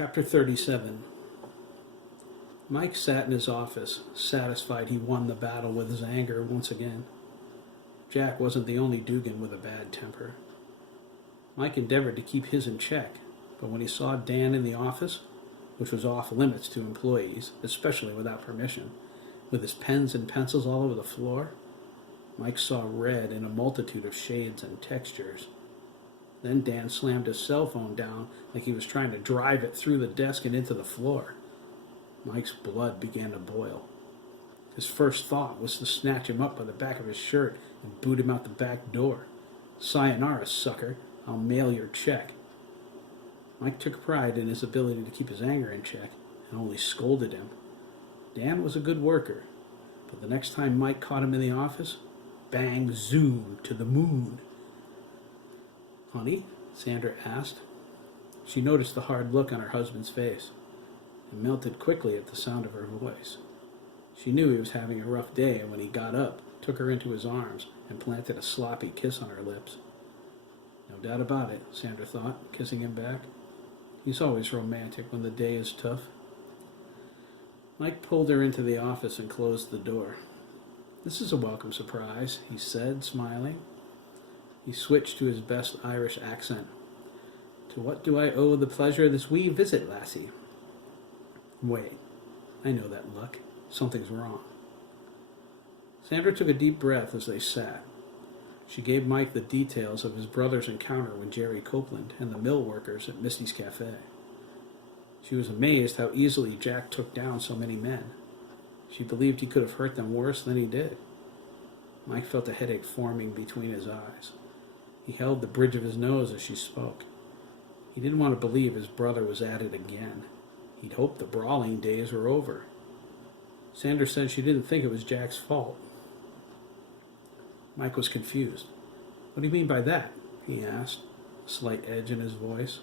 Chapter 37. Mike sat in his office, satisfied he won the battle with his anger once again. Jack wasn't the only Dougan with a bad temper. Mike endeavored to keep his in check, but when he saw Dan in the office, which was off limits to employees, especially without permission, with his pens and pencils all over the floor, Mike saw red in a multitude of shades and textures. Then Dan slammed his cell phone down like he was trying to drive it through the desk and into the floor. Mike's blood began to boil. His first thought was to snatch him up by the back of his shirt and boot him out the back door. "Sayonara, sucker. I'll mail your check." Mike took pride in his ability to keep his anger in check and only scolded him. Dan was a good worker, but the next time Mike caught him in the office, bang, zoom, to the moon. "Honey?" Sandra asked. She noticed the hard look on her husband's face and melted quickly at the sound of her voice. She knew he was having a rough day, and when he got up, took her into his arms and planted a sloppy kiss on her lips. No doubt about it, Sandra thought, kissing him back. He's always romantic when the day is tough. Mike pulled her into the office and closed the door. "This is a welcome surprise," he said, smiling. He switched to his best Irish accent. "To what do I owe the pleasure of this wee visit, lassie?" "Wait, I know that look. Something's wrong." Sandra took a deep breath as they sat. She gave Mike the details of his brother's encounter with Jerry Copeland and the mill workers at Misty's Cafe. She was amazed how easily Jack took down so many men. She believed he could have hurt them worse than he did. Mike felt a headache forming between his eyes. He held the bridge of his nose as she spoke. He didn't want to believe his brother was at it again. He'd hoped the brawling days were over. Sandra said she didn't think it was Jack's fault. Mike was confused. "What do you mean by that?" he asked, a slight edge in his voice.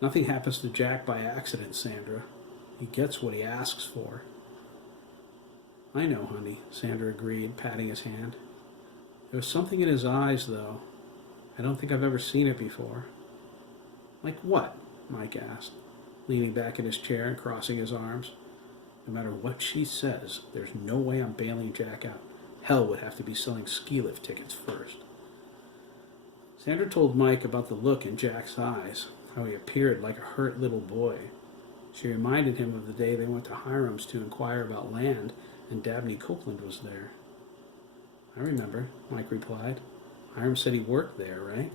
"Nothing happens to Jack by accident, Sandra. He gets what he asks for." "I know, honey," Sandra agreed, patting his hand. "There was something in his eyes, though. I don't think I've ever seen it before." "Like what?" Mike asked, leaning back in his chair and crossing his arms. "No matter what she says, there's no way I'm bailing Jack out. Hell would have to be selling ski lift tickets first." Sandra told Mike about the look in Jack's eyes, how he appeared like a hurt little boy. She reminded him of the day they went to Hiram's to inquire about land, and Dabney Copeland was there. "I remember," Mike replied. "Hiram said he worked there, right?"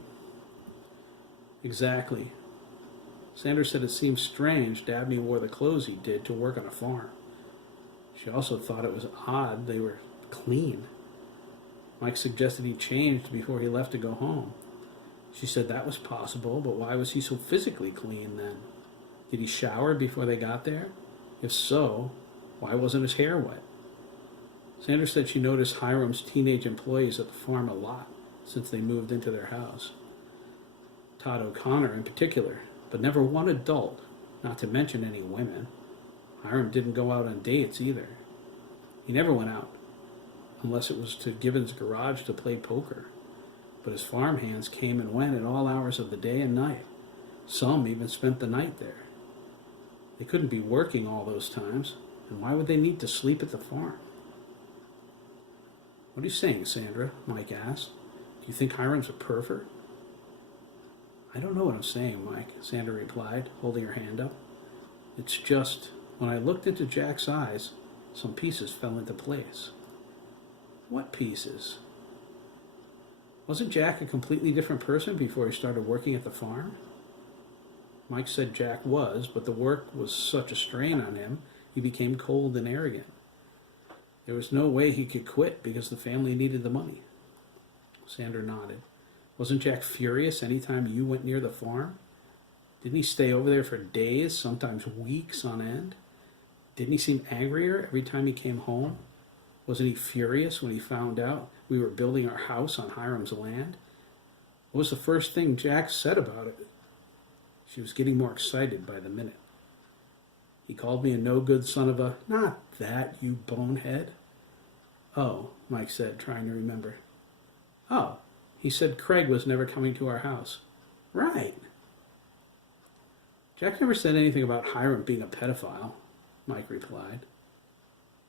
"Exactly." Sandra said it seemed strange Dabney wore the clothes he did to work on a farm. She also thought it was odd they were clean. Mike suggested he changed before he left to go home. She said that was possible, but why was he so physically clean then? Did he shower before they got there? If so, why wasn't his hair wet? Sandra said she noticed Hiram's teenage employees at the farm a lot since they moved into their house. Todd O'Connor in particular, but never one adult, not to mention any women. Hiram didn't go out on dates either. He never went out, unless it was to Gibbons' garage to play poker. But his farm hands came and went at all hours of the day and night. Some even spent the night there. They couldn't be working all those times, and why would they need to sleep at the farm? "What are you saying, Sandra?" Mike asked. "Do you think Hiram's a pervert?" "I don't know what I'm saying, Mike," Sandra replied, holding her hand up. "It's just, when I looked into Jack's eyes, some pieces fell into place." "What pieces?" "Wasn't Jack a completely different person before he started working at the farm?" Mike said Jack was, but the work was such a strain on him, he became cold and arrogant. There was no way he could quit because the family needed the money. Sandra nodded. "Wasn't Jack furious any time you went near the farm? Didn't he stay over there for days, sometimes weeks on end? Didn't he seem angrier every time he came home? Wasn't he furious when he found out we were building our house on Hiram's land? What was the first thing Jack said about it?" She was getting more excited by the minute. "He called me a no-good son of a—" "Not that, you bonehead." "Oh," Mike said, trying to remember. "Oh, he said Craig was never coming to our house." "Right." Jack never said anything about Hiram being a pedophile, Mike replied.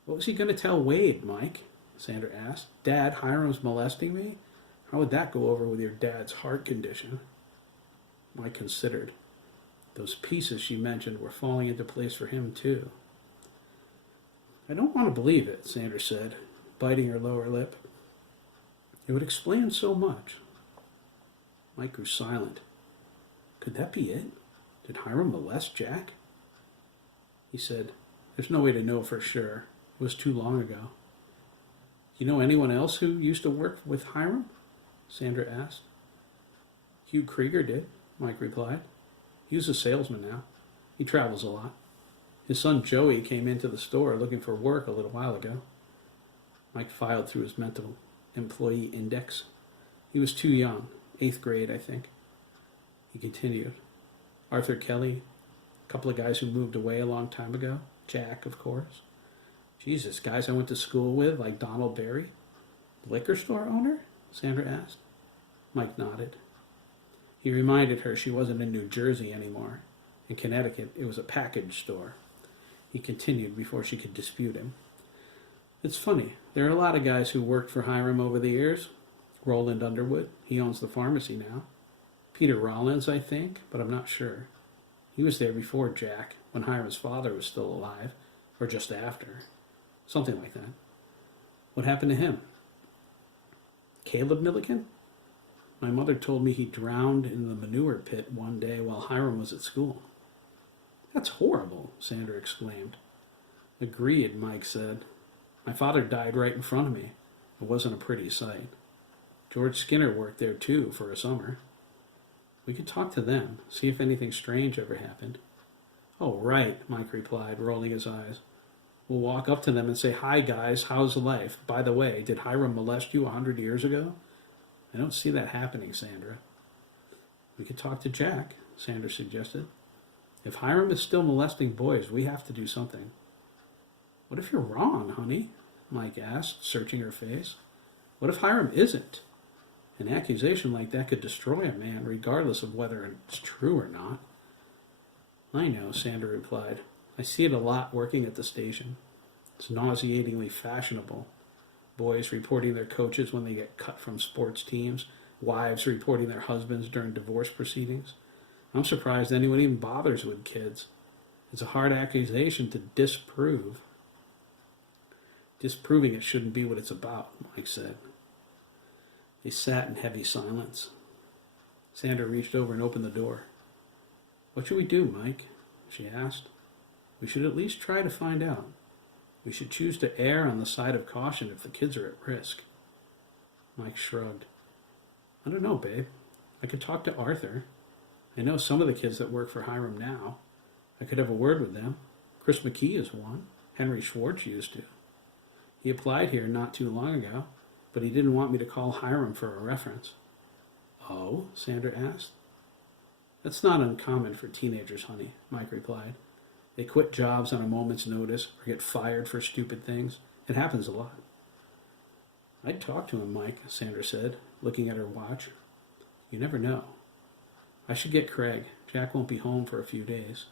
What was he going to tell Wade, Mike? Sandra asked. Dad, Hiram's molesting me? How would that go over with your dad's heart condition? Mike considered. Those pieces she mentioned were falling into place for him, too. I don't want to believe it, Sandra said, biting her lower lip. It would explain so much. Mike grew silent. Could that be it? Did Hiram molest Jack? He said, There's no way to know for sure. It was too long ago. You know anyone else who used to work with Hiram? Sandra asked. Hugh Krieger did, Mike replied. He was a salesman now. He travels a lot. His son Joey came into the store looking for work a little while ago. Mike filed through his mental employee index. He was too young, 8th grade, I think. He continued. Arthur Kelly, a couple of guys who moved away a long time ago. Jack, of course. Jesus, guys I went to school with, like Donald Berry. Liquor store owner? Sandra asked. Mike nodded. He reminded her she wasn't in New Jersey anymore. In Connecticut, it was a package store. He continued before she could dispute him. It's funny, there are a lot of guys who worked for Hiram over the years. Roland Underwood, he owns the pharmacy now. Peter Rollins, I think, but I'm not sure. He was there before Jack, when Hiram's father was still alive, or just after. Something like that. What happened to him? Caleb Milliken? My mother told me he drowned in the manure pit one day while Hiram was at school. That's horrible, Sandra exclaimed. Agreed, Mike said. My father died right in front of me. It wasn't a pretty sight. George Skinner worked there too for a summer. We could talk to them, see if anything strange ever happened. Oh, right, Mike replied, rolling his eyes. We'll walk up to them and say, Hi, guys, how's life? By the way, did Hiram molest you 100 years ago? I don't see that happening, Sandra. We could talk to Jack, Sandra suggested. If Hiram is still molesting boys, we have to do something. What if you're wrong, honey? Mike asked, searching her face. What if Hiram isn't? An accusation like that could destroy a man, regardless of whether it's true or not. I know, Sandra replied. I see it a lot working at the station. It's nauseatingly fashionable. Boys reporting their coaches when they get cut from sports teams, wives reporting their husbands during divorce proceedings. I'm surprised anyone even bothers with kids. It's a hard accusation to disprove. Disproving it shouldn't be what it's about, Mike said. They sat in heavy silence. Sandra reached over and opened the door. What should we do, Mike? She asked. We should at least try to find out. We should choose to err on the side of caution if the kids are at risk. Mike shrugged. I don't know, babe. I could talk to Arthur. I know some of the kids that work for Hiram now. I could have a word with them. Chris McKee is one. Henry Schwartz used to. He applied here not too long ago, but he didn't want me to call Hiram for a reference. Oh? Sandra asked. That's not uncommon for teenagers, honey, Mike replied. They quit jobs on a moment's notice or get fired for stupid things. It happens a lot. I'd talk to him, Mike, Sandra said, looking at her watch. You never know. I should get Craig. Jack won't be home for a few days.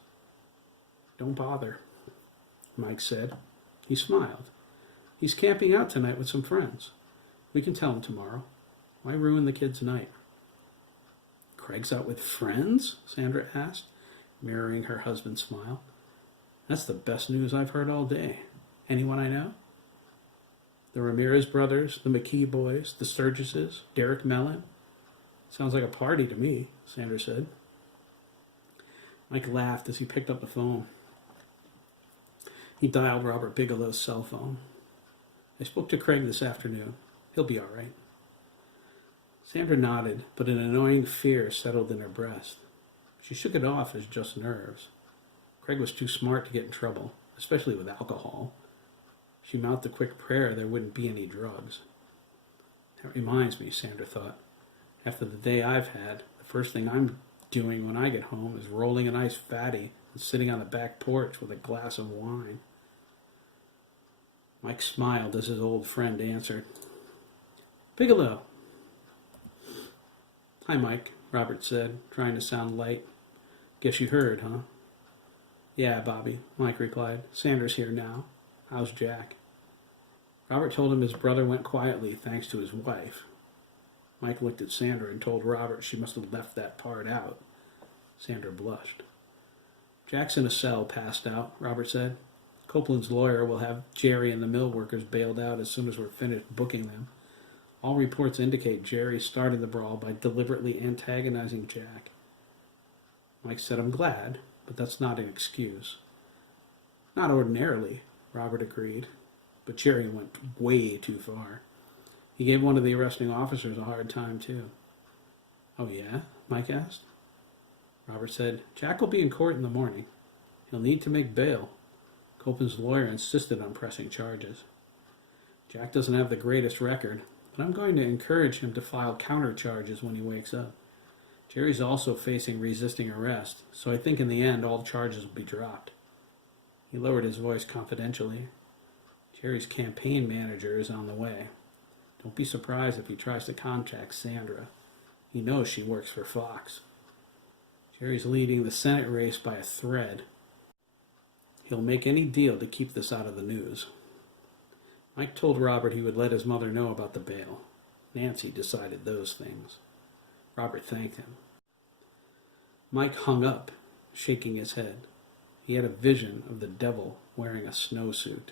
Don't bother, Mike said. He smiled. He's camping out tonight with some friends. We can tell him tomorrow. Why ruin the kid's night? Craig's out with friends? Sandra asked, mirroring her husband's smile. That's the best news I've heard all day. Anyone I know? The Ramirez brothers, the McKee boys, the Sturgises, Derek Mellon. Sounds like a party to me, Sandra said. Mike laughed as he picked up the phone. He dialed Robert Bigelow's cell phone. I spoke to Craig this afternoon. He'll be all right. Sandra nodded, but an annoying fear settled in her breast. She shook it off as just nerves. Craig was too smart to get in trouble, especially with alcohol. She mouthed a quick prayer there wouldn't be any drugs. That reminds me, Sandra thought. After the day I've had, the first thing I'm doing when I get home is rolling a nice fatty and sitting on the back porch with a glass of wine. Mike smiled as his old friend answered. Bigelow. Hi, Mike, Robert said, trying to sound light. Guess you heard, huh? Yeah, Bobby, Mike replied. Sandra's here now. How's Jack? Robert told him his brother went quietly thanks to his wife. Mike looked at Sandra and told Robert she must have left that part out. Sandra blushed. Jack's in a cell, passed out, Robert said. Copeland's lawyer will have Jerry and the mill workers bailed out as soon as we're finished booking them. All reports indicate Jerry started the brawl by deliberately antagonizing Jack. Mike said, I'm glad, but that's not an excuse. Not ordinarily, Robert agreed, but Jerry went way too far. He gave one of the arresting officers a hard time, too. Oh, yeah? Mike asked. Robert said, Jack will be in court in the morning. He'll need to make bail. Copeland's lawyer insisted on pressing charges. Jack doesn't have the greatest record, but I'm going to encourage him to file counter charges when he wakes up. Jerry's also facing resisting arrest, so I think in the end all charges will be dropped. He lowered his voice confidentially. Jerry's campaign manager is on the way. Don't be surprised if he tries to contact Sandra. He knows she works for Fox. Jerry's leading the Senate race by a thread. He'll make any deal to keep this out of the news. Mike told Robert he would let his mother know about the bail. Nancy decided those things. Robert thanked him. Mike hung up, shaking his head. He had a vision of the devil wearing a snowsuit.